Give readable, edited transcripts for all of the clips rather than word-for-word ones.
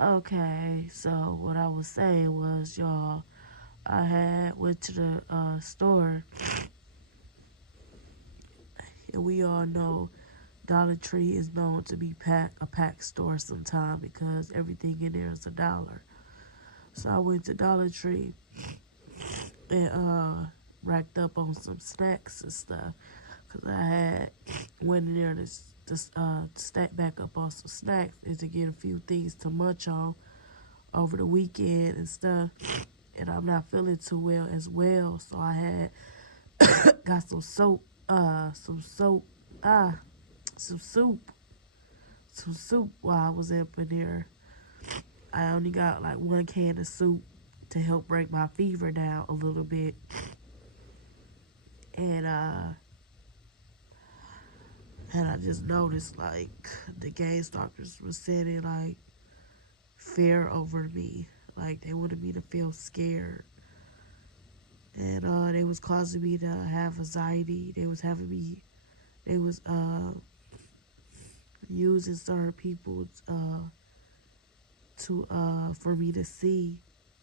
Okay, so what I was saying was, y'all, I had went to the store, and we all know Dollar Tree is known to be a pack store sometime because everything in there is $1. So I went to Dollar Tree and racked up on some snacks and stuff because I had went in there to stack back up on some snacks and to get a few things to munch on over the weekend and stuff. And I'm not feeling too well as well, so I had got some soap, ah, some soup, some soup while I was up in there. I only got like one can of soup to help break my fever down a little bit, and I just noticed like the gang stalkers were setting like fear over me, like they wanted me to feel scared, and they was causing me to have anxiety. They was using certain people to for me to see.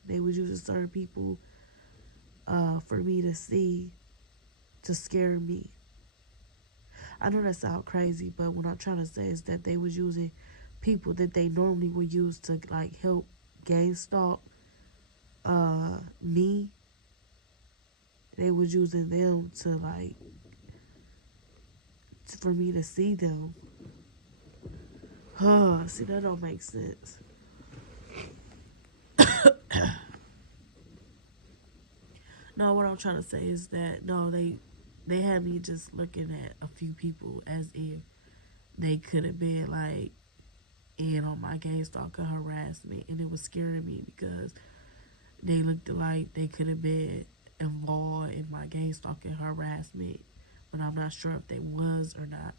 They was using certain people for me to see to scare me. I know that sounds crazy, but what I'm trying to say is that they was using people that they normally would use to like help gang stalk me. They was using them to like for me to see them. See, that don't make sense. No, what I'm trying to say is that no, they had me just looking at a few people as if they could have been like in on my gang stalker harassment, and it was scaring me because they looked like they could have been involved in my gang stalking harassment, but I'm not sure if they was or not.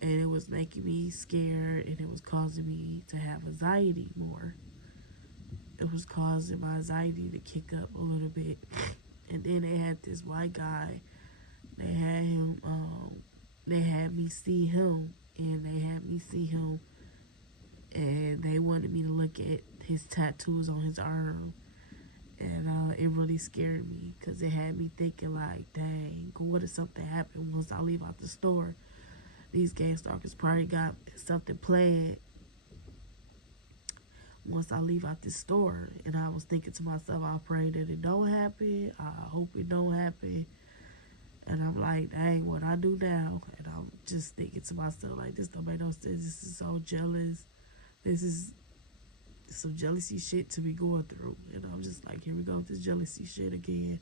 And it was making me scared, and it was causing me to have anxiety more. It was causing my anxiety to kick up a little bit. And then they had this white guy. They had him. They had me see him, and they had me see him, and they wanted me to look at his tattoos on his arm, and it really scared me because it had me thinking like, dang, what if something happened once I leave out the store? These gang stalkers probably got something planned once I leave out this store. And I was thinking to myself, I pray that it don't happen. I hope it don't happen. And I'm like, dang, what I do now? And I'm just thinking to myself, like, this don't make no sense. This is so jealous. This is some jealousy shit to be going through. And I'm just like, here we go with this jealousy shit again.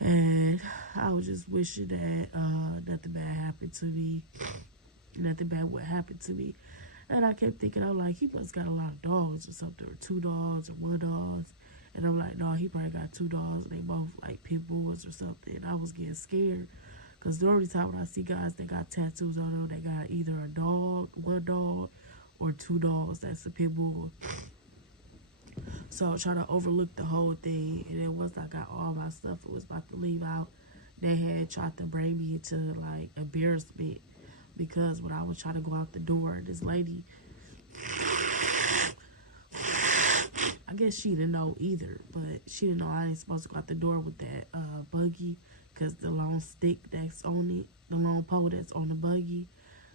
And I was just wishing that nothing bad happened to me. Nothing bad would happen to me. And I kept thinking, I'm like, he must got a lot of dogs or something, or two dogs or one dog. And I'm like, no, he probably got two dogs. And they both like pit bulls or something. And I was getting scared. Because the only time when I see guys that got tattoos on them, they got either a dog, one dog, or two dogs. That's a pit bull. So I was trying to overlook the whole thing. And then once I got all my stuff, it was about to leave out, they had tried to bring me into like embarrassment because when I was trying to go out the door, this lady, I guess she didn't know either, but she didn't know I ain't supposed to go out the door with that buggy because the long stick that's on it, the long pole that's on the buggy.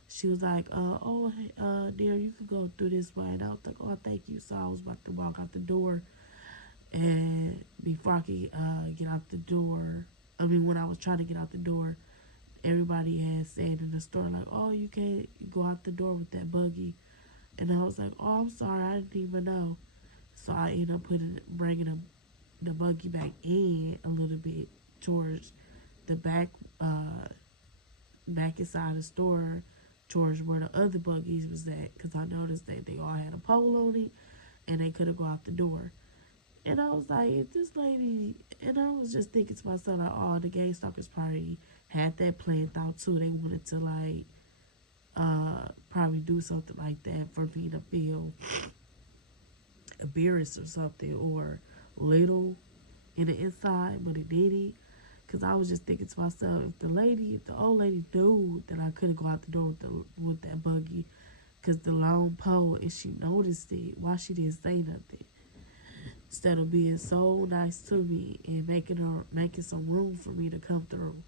She was like, oh, hey, dear, you could go through this way. And I was like, oh, thank you. So I was about to walk out the door. And before I could get out the door, I mean, when I was trying to get out the door, everybody had said in the store, like, oh, you can't go out the door with that buggy. And I was like, oh, I'm sorry, I didn't even know. So I ended up bringing the buggy back in a little bit towards the back inside the store, towards where the other buggies was at, because I noticed that they all had a pole on it, and they couldn't go out the door. And I was like, if this lady, and I was just thinking to myself, like, oh, the gang stalkers probably had that planned out too. They wanted to like probably do something like that for me to feel embarrassed or something, or little in the inside, but it didn't. Cause I was just thinking to myself, if the old lady knew that I couldn't go out the door with that buggy, because the long pole, and she noticed it. Why she didn't say nothing? Instead of being so nice to me and making some room for me to come through.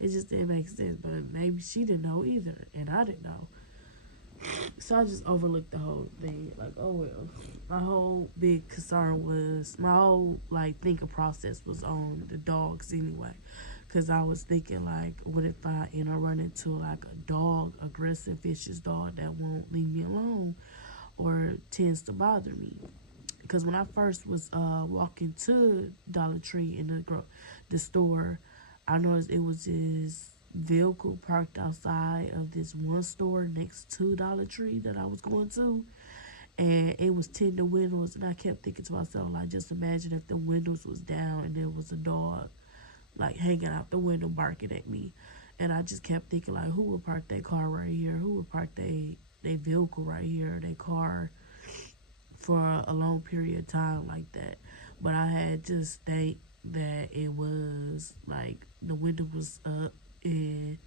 It just didn't make sense. But maybe she didn't know either, and I didn't know. So I just overlooked the whole thing. Like, oh well. My whole big concern was my whole like thinking process was on the dogs anyway. Cause I was thinking like, what if I run into like a dog, aggressive, vicious dog that won't leave me alone or tends to bother me. Because when I first was walking to Dollar Tree in the store, I noticed it was this vehicle parked outside of this one store next to Dollar Tree that I was going to, and it was tinted windows, and I kept thinking to myself, like, just imagine if the windows was down and there was a dog like hanging out the window barking at me. And I just kept thinking like, who would park their car right here? Who would park their vehicle right here, their car for a long period of time like that? But I had just think that it was like the window was up and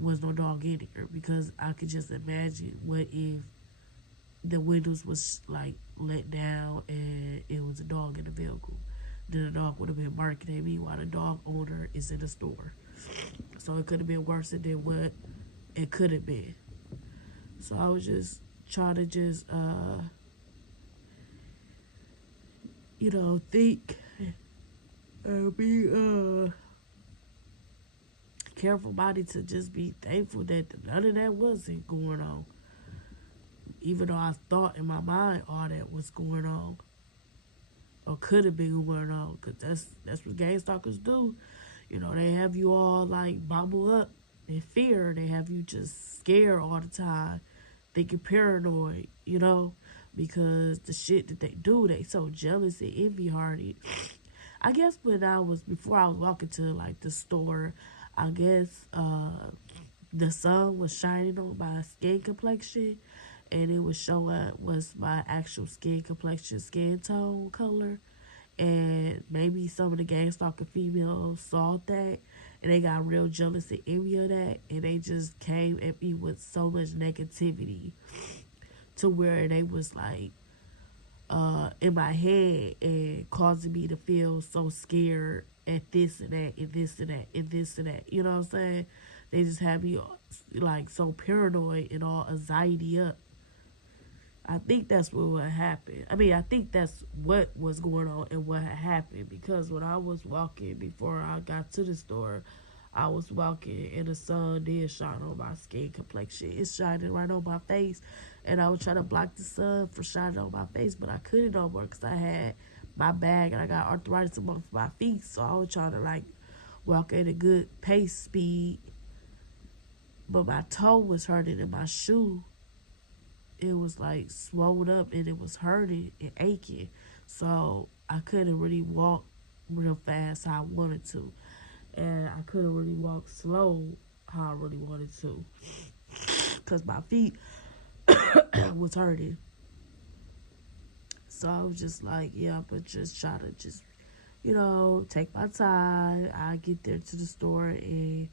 was no dog in here, because I could just imagine what if the windows was like let down and it was a dog in the vehicle. Then the dog would have been barking at me while the dog owner is in the store. So it could have been worse than what it could have been. So I was just trying to just think and be careful about it, to just be thankful that none of that wasn't going on. Even though I thought in my mind all that was going on or could have been going on, because that's what gang stalkers do. They have you all like bubble up in fear. They have you just scared all the time, thinking paranoid, because the shit that they do, they so jealous and envy hearted. I guess before I was walking to like the store, I guess the sun was shining on my skin complexion, and it was showing what's my actual skin complexion, skin tone color. And maybe some of the gang stalker females saw that, and they got real jealous and envy of that, and they just came at me with so much negativity to where they was like in my head and causing me to feel so scared at this and that and this and that and this and that. You know what I'm saying? They just had me like so paranoid and all anxiety up. I think that's what happened. I mean, I think that's what was going on and what had happened, because when I was walking before I got to the store, I was walking and the sun did shine on my skin complexion. It's shining right on my face, and I was trying to block the sun from shining on my face, but I couldn't no more because I had my bag and I got arthritis in both my feet, so I was trying to like walk at a good pace speed, but my toe was hurting in my shoe. It was like swelled up and it was hurting and aching, so I couldn't really walk real fast how I wanted to, and I couldn't really walk slow how I really wanted to, because my feet was hurting. So I was just like, yeah, but just try to just, take my time. I get there to the store, and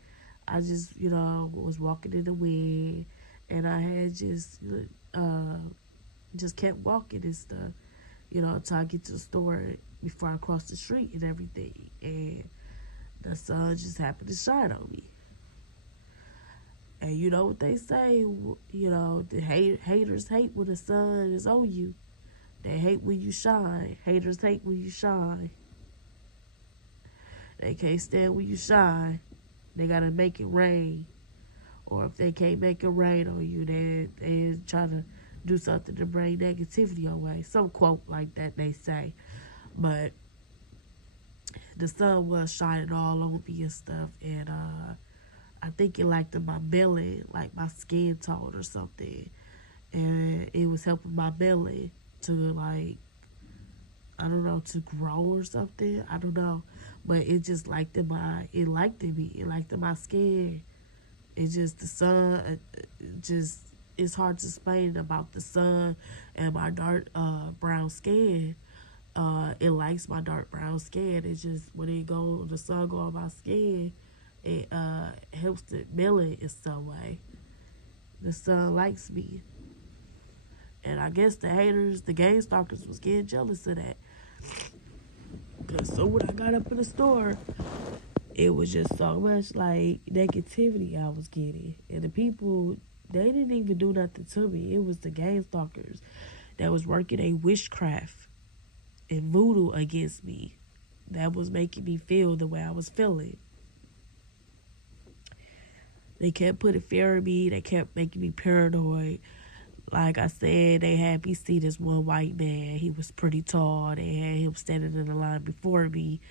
I just, was walking in the wind, and I had uh, just kept walking and stuff, until I get to the store before I cross the street and everything. And the sun just happened to shine on me. And you know what they say, the haters hate when the sun is on you. They hate when you shine. Haters hate when you shine. They can't stand when you shine. They gotta make it rain. Or if they can't make it rain on you, they try to do something to bring negativity your way. Some quote like that they say. But the sun was shining all over me and stuff, and I think it liked my belly, like my skin tone or something. And it was helping my belly to like, I don't know, to grow or something. I don't know. But it just liked it liked me. It liked my skin. It's just the sun, just, it's hard to explain about the sun and my dark brown skin. It likes my dark brown skin. It's just when the sun go on my skin, it helps to melon in some way. The son likes me. And I guess the haters, the gang stalkers, was getting jealous of that. Because so when I got up in the store, it was just so much like negativity I was getting. And the people, they didn't even do nothing to me. It was the gang stalkers that was working a witchcraft and voodoo against me that was making me feel the way I was feeling. They kept putting fear in me. They kept making me paranoid. Like I said, they had me see this one white man. He was pretty tall. They had him standing in the line before me.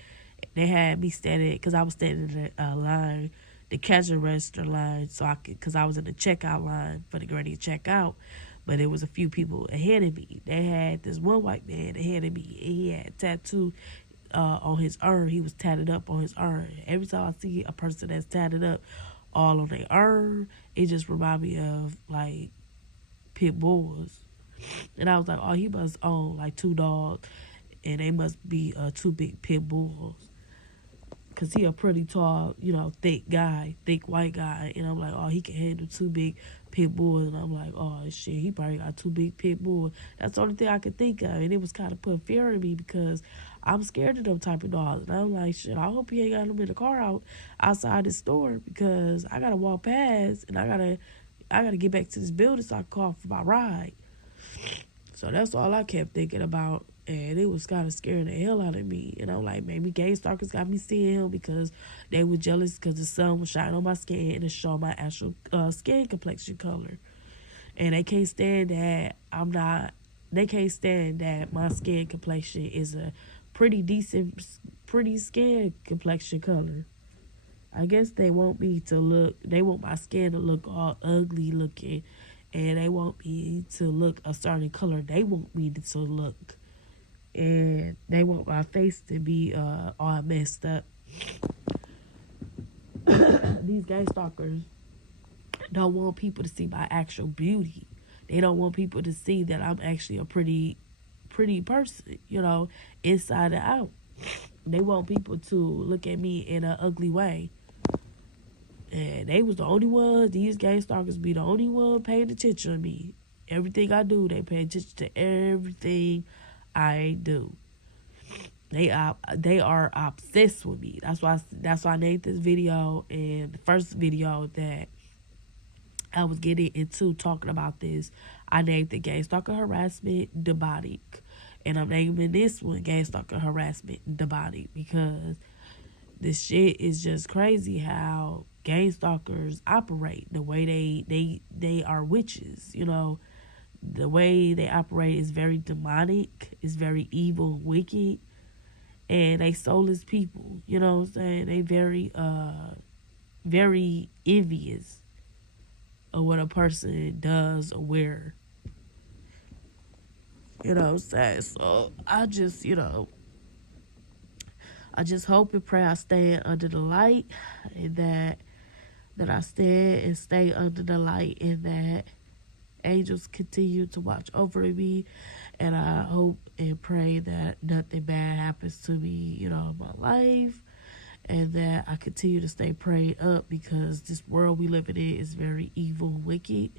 They had me standing, because I was standing in a line, the cash register line, so I could, because I was in the checkout line for the ready to check out. But it was a few people ahead of me. They had this one white man ahead of me, and he had a tattoo on his arm. He was tatted up on his arm. Every time I see a person that's tatted up all on their arm, it just reminds me of like pit bulls. And I was like, oh, he must own like 2 dogs, and they must be 2 big pit bulls. Because he a pretty tall, thick guy, thick white guy. And I'm like, oh, he can handle 2 big pit bulls. And I'm like, oh, shit, he probably got 2 big pit bulls. That's the only thing I could think of. And it was kind of putting fear in me because I'm scared of them type of dogs. And I'm like, shit, I hope he ain't got them in the car outside the store, because I got to walk past and I gotta get back to this building so I can call for my ride. So that's all I kept thinking about. And it was kind of scaring the hell out of me. And I'm like, maybe gang stalkers got me seeing him because they were jealous because the sun was shining on my skin and it showed my actual skin complexion color. And they can't stand that they can't stand that my skin complexion is a pretty skin complexion color. I guess they want my skin to look all ugly looking, and they want me to look a certain color they want me to look. And they want my face to be all messed up. These gang stalkers don't want people to see my actual beauty. They don't want people to see that I'm actually a pretty person, inside and out. They want people to look at me in an ugly way. And they was the only ones, these gang stalkers be the only one paying attention to me. Everything I do, they pay attention to everything I do. They are obsessed with me. That's why I named this video, and the first video that I was getting into talking about this, I named the Gangstalking Harassment Diabolic. And I'm naming this one Gangstalking Harassment Diabolic because this shit is just crazy how gang stalkers operate. The way they are witches, the way they operate is very demonic, it's very evil and wicked, and they soulless people, you know what I'm saying? They very envious of what a person does or where. You know what I'm saying? So I just hope and pray I stand under the light, and that I stand and stay under the light, and that angels continue to watch over me. And I hope and pray that nothing bad happens to me, in my life, and that I continue to stay prayed up, because this world we live in is very evil and wicked.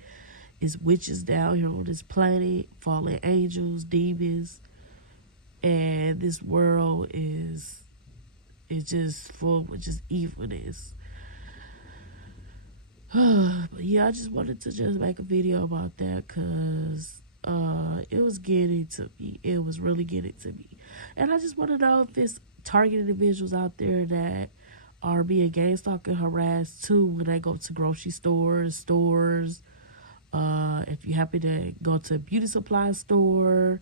It's witches down here on this planet, fallen angels, demons, and this world is just full with just evilness. But yeah, I just wanted to just make a video about that because it was getting to me. It was really getting to me. And I just want to know if it's target individuals out there that are being gang stalked and harassed too when they go to grocery stores. If you happen to go to a beauty supply store,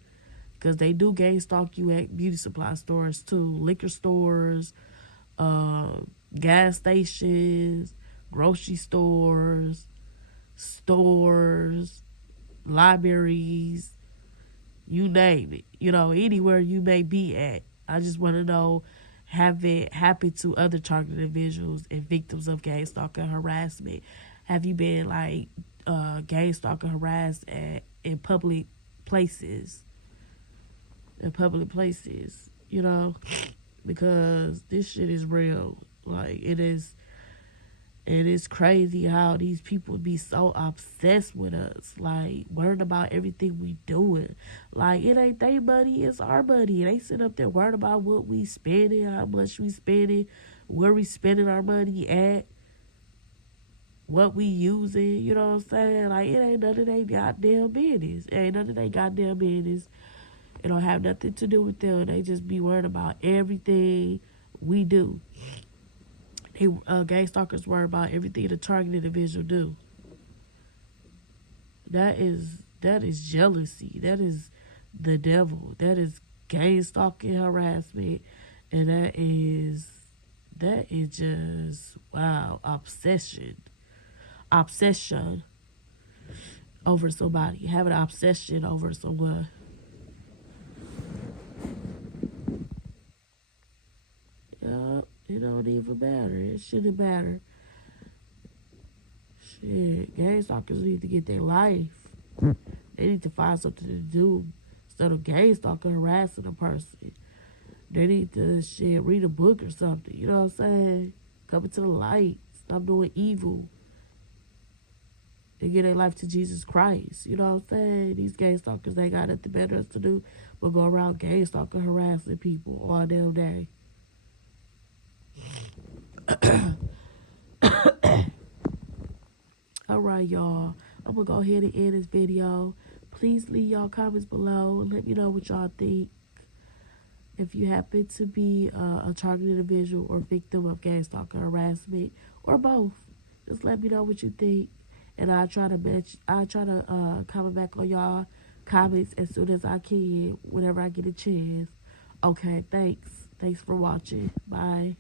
because they do gang stalk you at beauty supply stores too, liquor stores, gas stations, grocery stores, libraries, you name it. Anywhere you may be at. I just want to know, have it happen to other targeted individuals and victims of gang stalking harassment? Have you been gang stalking harassed in public places? Because this shit is real. It is. And it's crazy how these people be so obsessed with us, like worrying about everything we doing. Like it ain't their money, it's our money. They sit up there worrying about what we spending, how much we spending, where we spending our money at, what we using. You know what I'm saying? Like it ain't none of they goddamn business. It ain't none of they goddamn business. It don't have nothing to do with them. They just be worried about everything we do. They gang stalkers worry about everything the targeted individual do. That is jealousy. That is the devil. That is gang stalking harassment, and that is just wow, obsession over somebody, having an obsession over someone. It don't even matter. It shouldn't matter. Shit, gang stalkers need to get their life. They need to find something to do instead of gang stalking, harassing a person. They need to read a book or something. You know what I'm saying? Come into the light. Stop doing evil. And give their life to Jesus Christ. You know what I'm saying? These gang stalkers, they got nothing better else to do but go around gang stalking, harassing people all damn day. Alright, y'all. I'm going to go ahead and end this video. Please leave y'all comments below and let me know what y'all think. If you happen to be a targeted individual or victim of gang stalking, harassment, or both, just let me know what you think. And I'll try to comment back on y'all comments as soon as I can, whenever I get a chance. Okay, thanks. Thanks for watching. Bye.